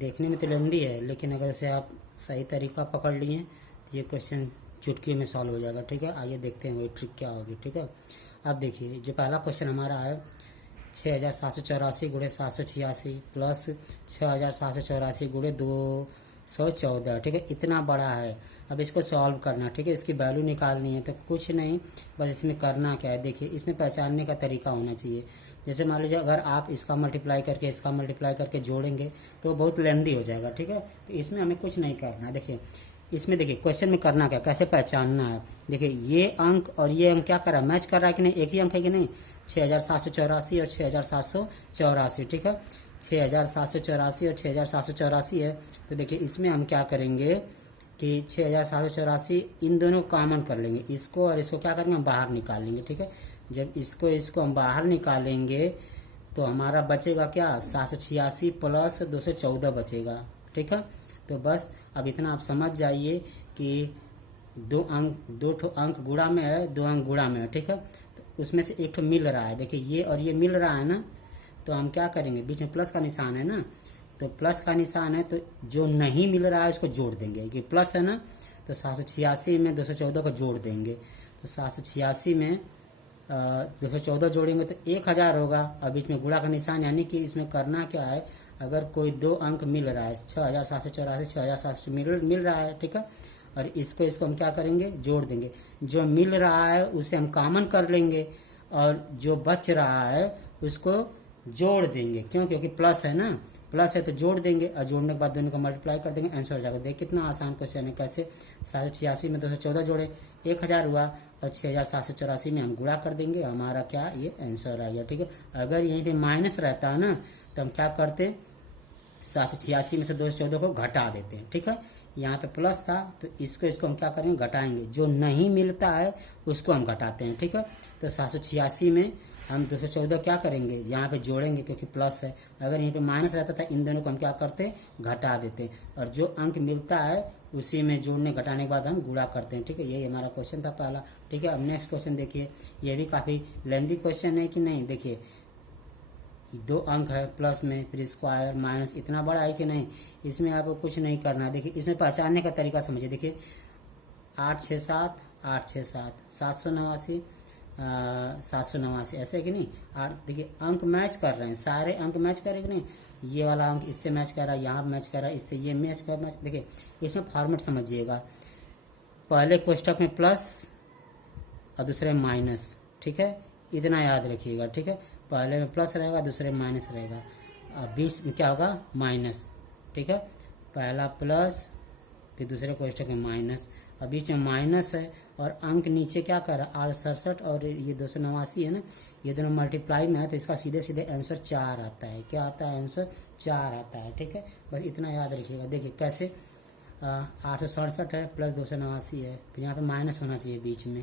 देखने में तो लेंदी है, लेकिन अगर उसे आप सही तरीका पकड़ लिए तो ये क्वेश्चन चुटकी में सॉल्व हो जाएगा। ठीक है, आइए देखते हैं वही ट्रिक क्या होगी। ठीक है, अब देखिए जो पहला क्वेश्चन हमारा है 6784 गुणे 786 प्लस 6784 गुणे 214। ठीक है, इतना बड़ा है। अब इसको सॉल्व करना, ठीक है, इसकी वैल्यू निकालनी है। तो कुछ नहीं, बस इसमें करना क्या है, देखिए इसमें पहचानने का तरीका होना चाहिए। जैसे मान लीजिए अगर आप इसका मल्टीप्लाई करके जोड़ेंगे तो बहुत लेंदी हो जाएगा। ठीक है, तो इसमें हमें कुछ नहीं करना। देखिए इसमें देखिए क्वेश्चन में करना क्या, कैसे पहचानना है। देखिए ये अंक और ये अंक क्या कर रहा है, मैच कर रहा है कि नहीं, एक ही अंक है कि नहीं, 6784 और 6784। ठीक है, 6784 और 6784 है। तो देखिए इसमें हम क्या करेंगे कि 6784 इन दोनों को कॉमन कर लेंगे, इसको और इसको क्या करेंगे, हम बाहर निकाल लेंगे। ठीक है, जब इसको हम बाहर निकालेंगे तो हमारा बचेगा क्या, 786 प्लस 214 बचेगा। ठीक है, तो बस अब इतना आप समझ जाइए कि दो ठो अंक गुणा में है, दो अंक गुणा में है। ठीक है, तो उसमें से एक ठो मिल रहा है। देखिए ये और ये मिल रहा है ना, तो हम क्या करेंगे, बीच में प्लस का निशान है ना, तो प्लस का निशान है, तो जो नहीं मिल रहा है उसको जोड़ देंगे। कि प्लस है ना, तो 786 में 214 को जोड़ देंगे। तो 786 में 214 जोड़ेंगे तो 1000 होगा। और बीच में गुणा का निशान, यानी कि इसमें करना क्या है, अगर कोई दो अंक मिल रहा है 6784 6700 मिल रहा है। ठीक है, और इसको हम क्या करेंगे, जोड़ देंगे। जो मिल रहा है उसे हम कॉमन कर लेंगे और जो बच रहा है उसको जोड़ देंगे। क्यों, क्योंकि प्लस है ना, प्लस है तो जोड़ देंगे और जोड़ने के बाद दोनों को मल्टीप्लाई कर देंगे, आंसर हो जाएगा। देख कितना आसान क्वेश्चन है। कैसे, 786 में 214 जोड़े 1000 हुआ और 6784 में हम गुणा कर देंगे, हमारा क्या ये आंसर आ गया। ठीक है, अगर यहीं पे माइनस रहता है ना तो हम क्या करते, 786 में से 214 को घटा देते हैं। ठीक है, यहाँ पे प्लस था तो इसको हम क्या करेंगे, घटाएंगे। जो नहीं मिलता है उसको हम घटाते हैं। ठीक है, तो 786 में हम 214 क्या करेंगे, यहाँ पे जोड़ेंगे क्योंकि प्लस है। अगर यहीं पे माइनस रहता था, इन दोनों को हम क्या करते, घटा देते। और जो अंक मिलता है उसी में जोड़ने घटाने के बाद हम गुणा करते हैं। ठीक है, यही हमारा क्वेश्चन था पहला। ठीक है, अब नेक्स्ट क्वेश्चन देखिए, ये भी काफ़ी लेंथी क्वेश्चन है कि नहीं। देखिए दो अंक है प्लस में, फिर स्क्वायर माइनस, इतना बड़ा है कि नहीं, इसमें आपको कुछ नहीं करना। देखिए इसमें पहचानने का तरीका समझिए। देखिए 867 867 789 789 ऐसे कि नहीं, आठ। देखिए अंक मैच कर रहे हैं, सारे अंक मैच कर रहे हैं कि नहीं, ये वाला अंक इससे मैच कर रहा है, यहाँ मैच कर रहा है, इससे ये मैच कर मैच। देखिए इसमें फॉर्मेट समझिएगा, पहले कोष्टक में प्लस और दूसरे में माइनस। ठीक है, इतना याद रखिएगा। ठीक है, पहले में प्लस रहेगा, दूसरे में माइनस रहेगा, और बीच में क्या होगा, माइनस। ठीक है, पहला प्लस फिर दूसरे कोष्टक में माइनस, और बीच में माइनस है और अंक नीचे क्या कर रहा है, 867 और ये 289 है ना, ये दोनों मल्टीप्लाई में है तो इसका सीधे सीधे आंसर 4 आता है। क्या आता है, आंसर 4 आता है। ठीक है, बस इतना याद रखिएगा। देखिए कैसे, 867 है प्लस 289 है, फिर यहाँ पे माइनस होना चाहिए, बीच में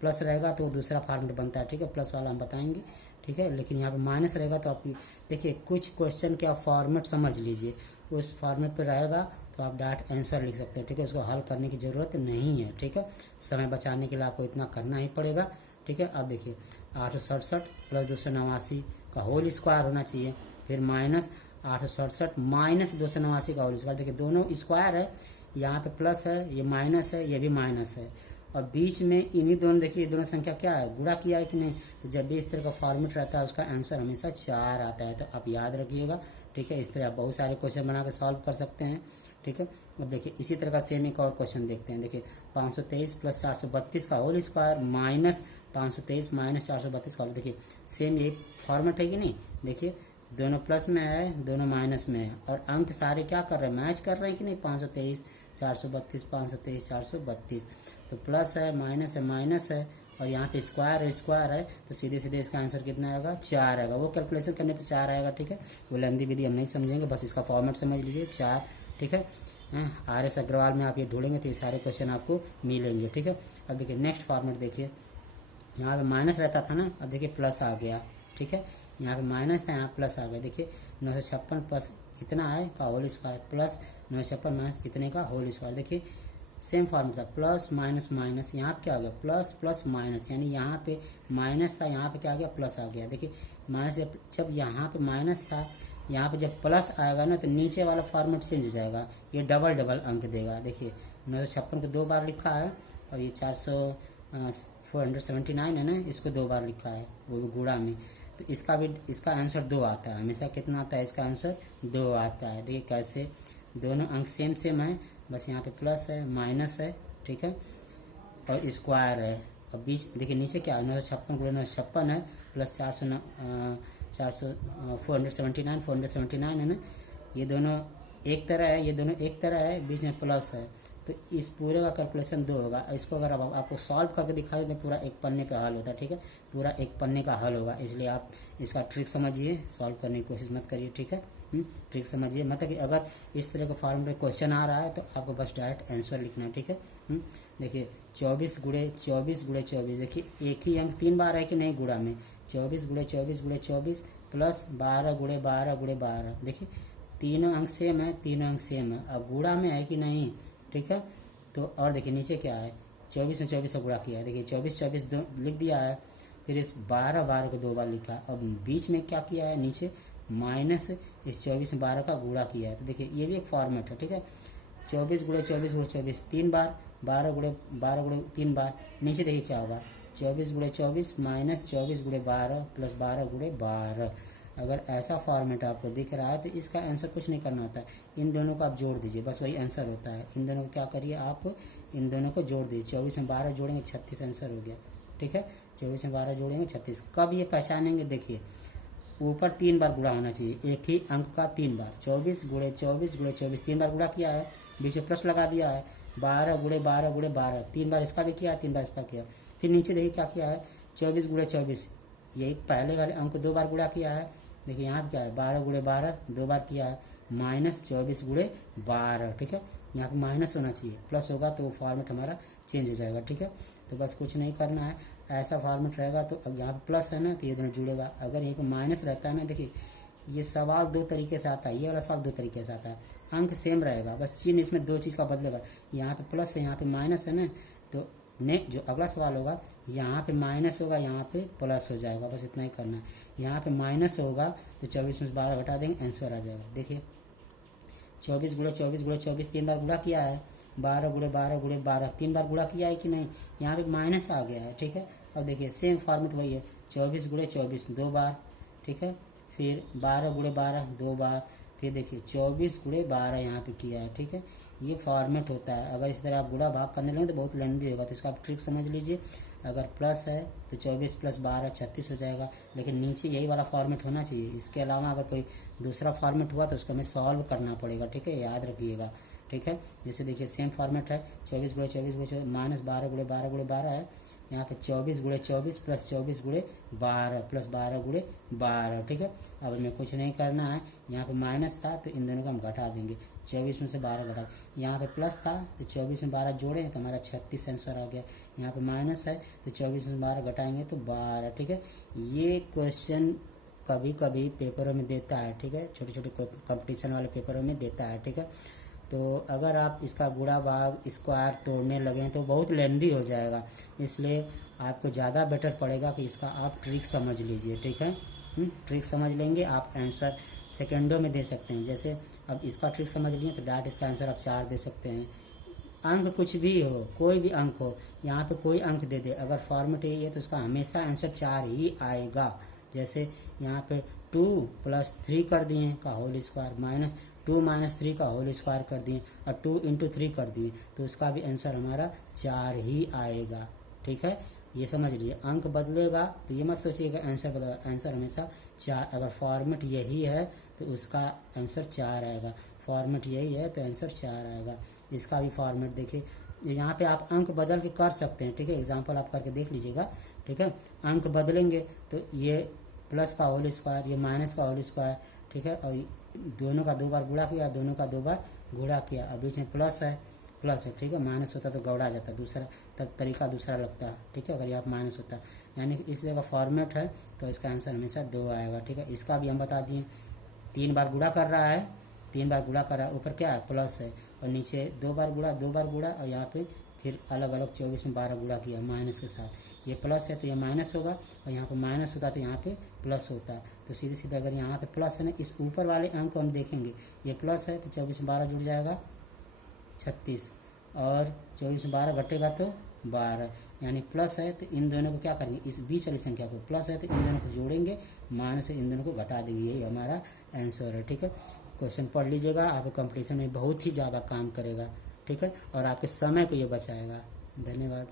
प्लस रहेगा तो दूसरा फॉर्मेट बनता है। ठीक है, प्लस वाला हम बताएंगे। ठीक है, लेकिन यहाँ पे माइनस रहेगा तो आप देखिए कुछ क्वेश्चन के आप फॉर्मेट समझ लीजिए, उस फॉर्मेट पे रहेगा तो आप डायरेक्ट आंसर लिख सकते हैं। ठीक है, उसको हल करने की ज़रूरत नहीं है। ठीक है, समय बचाने के लिए आपको इतना करना ही पड़ेगा। ठीक है, अब देखिए 867 प्लस 289 का होल स्क्वायर होना चाहिए, फिर माइनस 867 माइनस 289 का होल स्क्वायर। देखिए दोनों स्क्वायर है, यहाँ पे प्लस है, ये माइनस है, ये भी माइनस है, और बीच में इन्हीं दोनों, देखिए दोनों संख्या क्या है, गुणा किया है कि नहीं। तो जब भी इस तरह का फॉर्मेट रहता है उसका आंसर हमेशा 4 आता है, तो आप याद रखिएगा। ठीक है, इस तरह आप बहुत सारे क्वेश्चन बना के सॉल्व कर सकते हैं। ठीक है, अब देखिए इसी तरह का सेम एक और क्वेश्चन देखते हैं। देखिए 523 प्लस 432 का होल स्क्वायर माइनस 523 माइनस 432 का होल। देखिए सेम यही फॉर्मेट है कि नहीं। देखिए दोनों प्लस में है, दोनों माइनस में है, और अंक सारे क्या कर रहे हैं, मैच कर रहे हैं कि नहीं। 523 432 523 432, तो प्लस है माइनस है और यहाँ पे स्क्वायर है, तो सीधे सीधे इसका आंसर कितना आएगा, 4 आएगा। वो कैलकुलेशन करने पे 4 आएगा। ठीक है, वो लंबी विधि हम नहीं समझेंगे, बस इसका फॉर्मेट समझ लीजिए 4। ठीक है, RS अग्रवाल में आप ये ढूंढेंगे तो ये सारे क्वेश्चन आपको मिलेंगे। ठीक है, अब देखिए नेक्स्ट फॉर्मेट देखिए, यहाँ पे माइनस रहता था ना, अब देखिए प्लस आ गया। ठीक है, यहाँ पे माइनस था, यहाँ प्लस आ गया। देखिए 956 प्लस इतना है का होल स्क्वायर प्लस 956 माइनस इतने का होल स्क्वायर। देखिए सेम फॉर्मूला था, प्लस माइनस माइनस, यहाँ पे क्या हो गया, प्लस प्लस माइनस, यानी यहाँ पे माइनस था, यहाँ पे क्या आ गया, प्लस आ गया। देखिए माइनस जब यहाँ पे माइनस था यहाँ पे जब प्लस आएगा ना तो नीचे वाला फॉर्मेट चेंज हो जाएगा, ये डबल डबल अंक देगा। देखिए 956 को 2 बार लिखा है, और ये 479 है ना, इसको 2 बार लिखा है, वो भी गुणा में। तो इसका आंसर 2 आता है। हमेशा कितना आता है इसका आंसर? 2 आता है। देखिए कैसे, दोनों अंक सेम सेम है, बस यहाँ पे प्लस है, माइनस है, ठीक है, और स्क्वायर है। और बीच देखिए नीचे क्या है, 956 गुणे 956 है, प्लस 479 है ना, ये दोनों एक तरह है, ये दोनों एक तरह है, बीच में प्लस है। तो इस पूरे का कैलकुलेशन 2 होगा। इसको अगर आपको सॉल्व करके दिखा देते, पूरा एक पन्ने पे हल होता है, ठीक है, पूरा एक पन्ने का हल होगा। इसलिए आप इसका ट्रिक समझिए, सॉल्व करने की कोशिश मत करिए, ठीक है। ट्रिक समझिए, मतलब कि अगर इस तरह का फॉर्मूले क्वेश्चन आ रहा है तो आपको बस डायरेक्ट आंसर लिखना है, ठीक है। देखिए 24 गुणे 24, देखिए एक ही अंक 3 बार है कि नहीं गुणा में, 24 गुणे 24 प्लस 12 गुणे 12, देखिए तीनों अंक सेम है, तीनों अंक सेम है। अब गुणा में है कि नहीं, ठीक है। तो और देखिए नीचे क्या है, 24 में 24 का गुणा किया है, देखिए 24 लिख दिया है, फिर इस 12 को 2 बार लिखा। अब बीच में क्या किया है, नीचे माइनस इस 24 में 12 का गुणा किया है। तो देखिए ये भी एक फॉर्मेट है, ठीक है। 24 गुणे 24 3 बार, 12 गुणे 3 बार। नीचे देखिए क्या होगा, 24 गुणे 24 माइनस 24 गुणे 12 प्लस 12 गुणे 12। अगर ऐसा फॉर्मेट आपको दिख रहा है तो इसका आंसर कुछ नहीं करना होता है, इन दोनों को आप जोड़ दीजिए, बस वही आंसर होता है। इन दोनों को क्या करिए आप, इन दोनों को जोड़ दीजिए, 24 में 12 जोड़ेंगे 36 आंसर हो गया, ठीक है। 24 में 12 जोड़ेंगे 36। कब ये पहचानेंगे, देखिए ऊपर 3 बार गुणा होना चाहिए, एक ही अंक का 3 बार। 24 गुणे 24 3 बार गुणा किया है, बीच में प्लस लगा दिया है, 12 गुणे 12 3 बार इसका भी किया, 3 बार इसका किया। फिर नीचे देखिए क्या किया है, 24 गुणे 24, यही पहले वाले अंक को 2 बार गुणा किया है। देखिए यहाँ क्या है, 12 गुणे 12 2 बार किया है, माइनस 24 गुणे 12, ठीक है। यहाँ पे माइनस होना चाहिए, प्लस होगा तो वो फॉर्मेट हमारा चेंज हो जाएगा, ठीक है। तो बस कुछ नहीं करना है, ऐसा फॉर्मेट रहेगा तो यहाँ पे प्लस है ना, तो ये दोनों जुड़ेगा। अगर यहीं पे माइनस रहता है ना, देखिए ये सवाल 2 तरीके से आता है, ये वाला सवाल 2 तरीके से आता है, अंक सेम रहेगा, बस चिन्ह इसमें 2 चीज़ का बदलेगा। यहाँ पे प्लस है, यहाँ पे माइनस है ना, तो जो अगला सवाल होगा, यहाँ पे माइनस होगा, यहाँ पे प्लस हो जाएगा, बस इतना ही करना है। यहाँ पे माइनस होगा तो 24 में 12 घटा देंगे, आंसर आ जाएगा। देखिए 24 गुणे 24 3 बार गुणा किया है, 12 गुणे 12 3 बार गुणा किया है कि नहीं, यहाँ पे माइनस आ गया है, ठीक है। अब देखिए सेम फॉर्मेट वही है, 24 गुणे 24 2 बार, ठीक है, फिर 12 गुणे 12 2 बार, फिर देखिए 24 गुणे 12 यहाँ पे किया है, ठीक है। ये फॉर्मेट होता है। अगर इस तरह आप गुणा भाग करने लगे तो बहुत लेंदी होगा, तो इसका आप ट्रिक समझ लीजिए। अगर प्लस है तो 24 प्लस 12 36 हो जाएगा, लेकिन नीचे यही वाला फॉर्मेट होना चाहिए। इसके अलावा अगर कोई दूसरा फॉर्मेट हुआ तो उसको हमें सॉल्व करना पड़ेगा, ठीक है, याद रखिएगा, ठीक है। जैसे देखिए सेम फॉर्मेट है, 24 गुणे 24 माइनस 12 गुणे 12 है, यहाँ पे 24 गुणे 24 प्लस 24 गुणे 12 प्लस 12 गुणे 12, ठीक है। अब हमें कुछ नहीं करना है, यहाँ पे माइनस था तो इन दोनों को हम घटा देंगे, 24 में से 12 घटा, यहाँ पे प्लस था तो 24 में 12 जोड़े तो हमारा 36 आंसर आ गया। यहाँ पे माइनस है तो 24 में 12 घटाएंगे तो 12, ठीक है। ये क्वेश्चन कभी कभी पेपरों में देता है, ठीक है, छोटे छोटे कंपटीशन वाले पेपरों में देता है, ठीक है। तो अगर आप इसका गुणा भाग स्क्वायर तोड़ने लगें तो बहुत लेंदी हो जाएगा, इसलिए आपको ज़्यादा बेटर पड़ेगा कि इसका आप ट्रिक समझ लीजिए, ठीक है। ट्रिक समझ लेंगे आप आंसर सेकेंडों में दे सकते हैं। जैसे अब इसका ट्रिक समझ लिए तो डायरेक्ट इसका आंसर आप 4 दे सकते हैं। अंक कुछ भी हो, कोई भी अंक हो, यहाँ पे कोई अंक दे दे, अगर फॉर्मेट यही है तो उसका हमेशा आंसर 4 ही आएगा। जैसे यहाँ पे 2 + 3 कर दिए का होल स्क्वायर, माइनस 2 - 3 का होल स्क्वायर कर दिए, और 2 × 3 कर दिए, तो उसका भी आंसर हमारा 4 ही आएगा, ठीक है। ये समझ लीजिए, अंक बदलेगा तो ये मत सोचिएगा आंसर बदलेगा, आंसर हमेशा 4। अगर फॉर्मेट यही है तो उसका आंसर 4 आएगा, फॉर्मेट यही है तो आंसर 4 आएगा। इसका भी फॉर्मेट देखिए, यहाँ पे आप अंक बदल के कर सकते हैं, ठीक है, एग्जाम्पल आप करके देख लीजिएगा, ठीक है। अंक बदलेंगे तो ये प्लस का होल स्क्वायर, ये माइनस का होल स्क्वायर, ठीक है, और दोनों का 2 बार गुणा किया, दोनों का 2 बार गुणा किया, अब बीच में प्लस है, ठीक है, माइनस होता तो गौड़ा जाता, दूसरा तब तरीका दूसरा लगता है, ठीक है, अगर यहाँ माइनस होता, यानी कि इस तरह का फॉर्मेट है तो इसका आंसर हमेशा 2 आएगा, ठीक है। इसका भी हम बता दिए, 3 बार गुणा कर रहा है, 3 बार गुणा कर रहा है, ऊपर क्या है प्लस है, और नीचे 2 बार गुणा, और यहाँ पे फिर अलग अलग 24 में 12 गुणा किया माइनस के साथ, ये प्लस है तो ये माइनस होगा, और यहाँ पे माइनस होता है तो यहाँ पे प्लस होता है। तो सीधे सीधे अगर यहाँ पे प्लस है ना, इस ऊपर वाले अंक को हम देखेंगे, ये प्लस है तो 24 में 12 जुड़ जाएगा 36, और 24 में 12 घटेगा तो 12, यानी प्लस है तो इन दोनों को क्या करेंगे, इस बीच वाली संख्या को प्लस है तो इन दोनों को जोड़ेंगे, माइनस है इन दोनों को घटा देंगे, यही हमारा आंसर है। ठीक है, क्वेश्चन पढ़ लीजिएगा, आपके कंपटीशन में बहुत ही ज़्यादा काम करेगा। ठीक है, और आपके समय को ये बचाएगा। धन्यवाद।